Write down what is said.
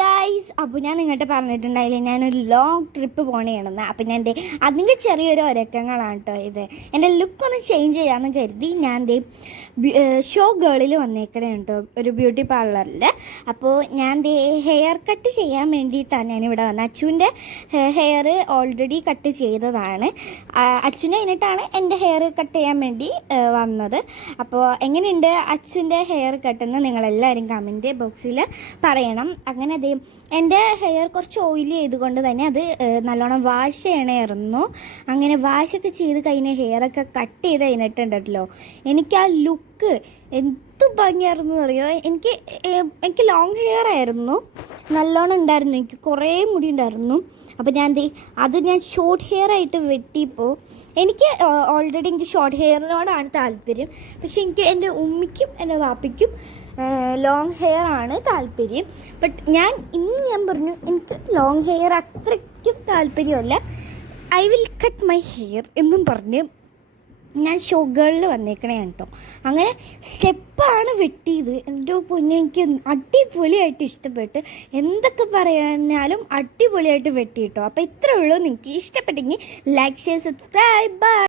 Guys അപ്പോൾ ഞാൻ നിങ്ങൾട്ട് പറഞ്ഞിട്ടുണ്ടായില്ലേ ഞാനൊരു ലോങ് ട്രിപ്പ് പോകണേണെന്ന് അപ്പം ഞാൻ എന്റെ അതിന്റെ ചെറിയൊരു ഒരുക്കങ്ങളാണ് കേട്ടോ ഇത്. എന്റെ ലുക്ക് ഒന്ന് ചേഞ്ച് ചെയ്യാമെന്ന് കരുതി ഞാൻ ദേ ഷോ ഗേളിൽ വന്നേക്കണേ കേട്ടോ ഒരു ബ്യൂട്ടി പാർലറിൽ അപ്പോൾ ഞാൻ ദേ ഹെയർ കട്ട് ചെയ്യാൻ വേണ്ടിയിട്ടാണ് ഞാനിവിടെ വന്നത് അച്ചുവിന്റെ ഹെയർ ഓൾറെഡി കട്ട് ചെയ്തതാണ്. അച്ഛനെ കഴിഞ്ഞിട്ടാണ് എന്റെ ഹെയർ കട്ട് ചെയ്യാൻ വേണ്ടി വന്നത്. അപ്പോൾ എങ്ങനെയുണ്ട് അച്ചുവിന്റെ ഹെയർ കട്ടെന്ന് നിങ്ങളെല്ലാവരും കമന്റ് ബോക്സിൽ പറയണം. അങ്ങനെ അതേ എന്റെ ഹെയർ കുറച്ച് ഓയിലി ചെയ്തുകൊണ്ട് തന്നെ അത് നല്ലോണം വാഷ് ചെയ്യണമായിരുന്നു. അങ്ങനെ വാഷൊക്കെ ചെയ്ത് കഴിഞ്ഞ ഹെയറൊക്കെ കട്ട് ചെയ്ത് കഴിഞ്ഞിട്ടുണ്ടല്ലോ. എനിക്ക് ആ ലുക്ക് എന്ത് ഭംഗിയായിരുന്നു അറിയോ? എനിക്ക് എനിക്ക് ലോങ് ഹെയർ ആയിരുന്നു. നല്ലോണം ഉണ്ടായിരുന്നു. എനിക്ക് കുറേ മുടി ഉണ്ടായിരുന്നു. അപ്പോൾ ഞാൻ എന്ത് അത് ഞാൻ ഷോർട്ട് ഹെയർ ആയിട്ട് വെട്ടിയപ്പോൾ എനിക്ക് ഓൾറെഡി എനിക്ക് ഷോർട്ട് ഹെയറിനോടാണ് താല്പര്യം. പക്ഷെ എനിക്ക് എന്റെ ഉമ്മിക്കും എന്റെ വാപ്പയ്ക്കും ലോങ് ഹെയർ ആണ് താല്പര്യം. ബട്ട് ഞാൻ ഇന്ന് ഞാൻ പറഞ്ഞു എനിക്ക് ലോങ് ഹെയർ അത്രയ്ക്കും താല്പര്യമല്ല. I will cut my hair എന്നും പറഞ്ഞ് ഞാൻ ഷുഗറിൽ വന്നേക്കണേ കേട്ടോ അങ്ങനെ സ്റ്റെപ്പാണ് വെട്ടിയത്. എന്റെ പൊന്നെ എനിക്ക് അടിപൊളിയായിട്ട് ഇഷ്ടപ്പെട്ട് എന്തൊക്കെ പറയാനാലും അടിപൊളിയായിട്ട് വെട്ടി കേട്ടോ അപ്പോൾ ഇത്രയേ ഉള്ളൂ. നിങ്ങൾക്ക് ഇഷ്ടപ്പെട്ടെങ്കിൽ ലൈക്ക് ഷെയർ സബ്സ്ക്രൈബ് ബൈ